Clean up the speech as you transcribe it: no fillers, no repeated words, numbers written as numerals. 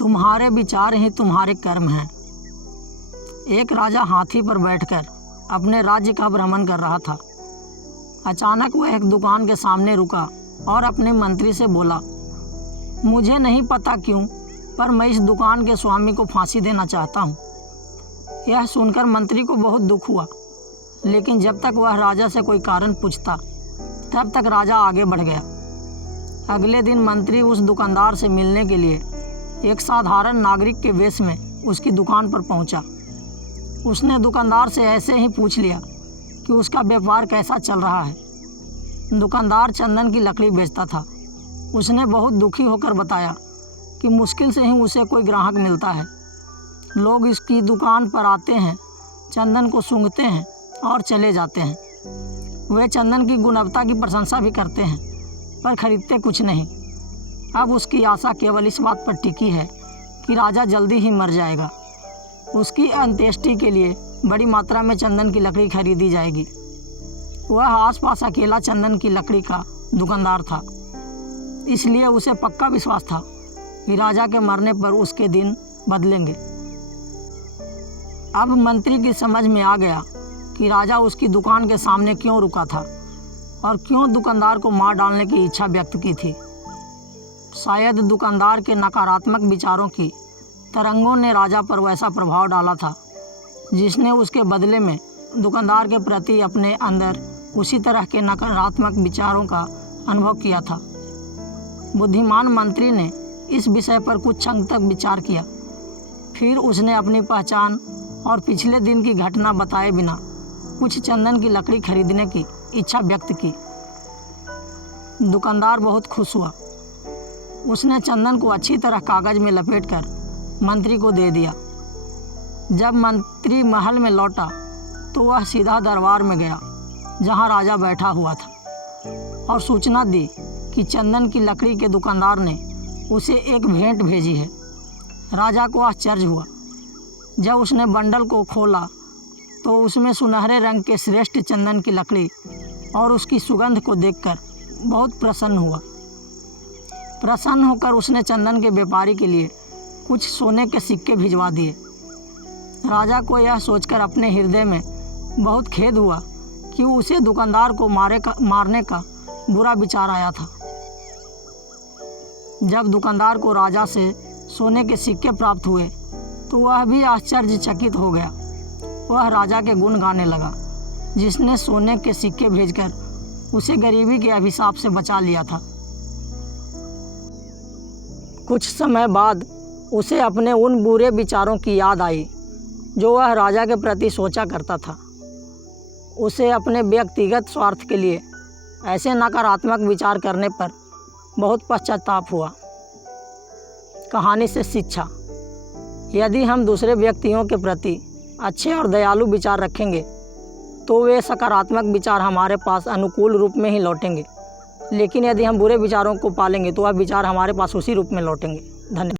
तुम्हारे विचार ही तुम्हारे कर्म हैं। एक राजा हाथी पर बैठकर अपने राज्य का भ्रमण कर रहा था। अचानक वह एक दुकान के सामने रुका और अपने मंत्री से बोला, मुझे नहीं पता क्यों, पर मैं इस दुकान के स्वामी को फांसी देना चाहता हूँ। यह सुनकर मंत्री को बहुत दुख हुआ, लेकिन जब तक वह राजा से कोई कारण पूछता तब तक राजा आगे बढ़ गया। अगले दिन मंत्री उस दुकानदार से मिलने के लिए एक साधारण नागरिक के वेश में उसकी दुकान पर पहुंचा। उसने दुकानदार से ऐसे ही पूछ लिया कि उसका व्यापार कैसा चल रहा है। दुकानदार चंदन की लकड़ी बेचता था। उसने बहुत दुखी होकर बताया कि मुश्किल से ही उसे कोई ग्राहक मिलता है। लोग इसकी दुकान पर आते हैं, चंदन को सूंघते हैं और चले जाते हैं। वे चंदन की गुणवत्ता की प्रशंसा भी करते हैं, पर खरीदते कुछ नहीं। अब उसकी आशा केवल इस बात पर टिकी है कि राजा जल्दी ही मर जाएगा। उसकी अंत्येष्टि के लिए बड़ी मात्रा में चंदन की लकड़ी खरीदी जाएगी। वह आसपास अकेला चंदन की लकड़ी का दुकानदार था, इसलिए उसे पक्का विश्वास था कि राजा के मरने पर उसके दिन बदलेंगे। अब मंत्री की समझ में आ गया कि राजा उसकी दुकान के सामने क्यों रुका था और क्यों दुकानदार को मार डालने की इच्छा व्यक्त की थी। शायद दुकानदार के नकारात्मक विचारों की तरंगों ने राजा पर वैसा प्रभाव डाला था, जिसने उसके बदले में दुकानदार के प्रति अपने अंदर उसी तरह के नकारात्मक विचारों का अनुभव किया था। बुद्धिमान मंत्री ने इस विषय पर कुछ क्षण तक विचार किया। फिर उसने अपनी पहचान और पिछले दिन की घटना बताए बिना कुछ चंदन की लकड़ी खरीदने की इच्छा व्यक्त की। दुकानदार बहुत खुश हुआ। उसने चंदन को अच्छी तरह कागज में लपेटकर मंत्री को दे दिया। जब मंत्री महल में लौटा तो वह सीधा दरबार में गया जहां राजा बैठा हुआ था, और सूचना दी कि चंदन की लकड़ी के दुकानदार ने उसे एक भेंट भेजी है। राजा को आश्चर्य हुआ। जब उसने बंडल को खोला तो उसमें सुनहरे रंग के श्रेष्ठ चंदन की लकड़ी और उसकी सुगंध को देखकर बहुत प्रसन्न हुआ। प्रसन्न होकर उसने चंदन के व्यापारी के लिए कुछ सोने के सिक्के भिजवा दिए। राजा को यह सोचकर अपने हृदय में बहुत खेद हुआ कि उसे दुकानदार को मारने का बुरा विचार आया था। जब दुकानदार को राजा से सोने के सिक्के प्राप्त हुए तो वह भी आश्चर्यचकित हो गया। वह राजा के गुण गाने लगा, जिसने सोने के सिक्के भेजकर उसे गरीबी के अभिशाप से बचा लिया था। कुछ समय बाद उसे अपने उन बुरे विचारों की याद आई जो वह राजा के प्रति सोचा करता था। उसे अपने व्यक्तिगत स्वार्थ के लिए ऐसे नकारात्मक विचार करने पर बहुत पश्चाताप हुआ। कहानी से शिक्षा: यदि हम दूसरे व्यक्तियों के प्रति अच्छे और दयालु विचार रखेंगे तो वे सकारात्मक विचार हमारे पास अनुकूल रूप में ही लौटेंगे, लेकिन यदि हम बुरे विचारों को पालेंगे तो वह विचार हमारे पास उसी रूप में लौटेंगे। धन्यवाद।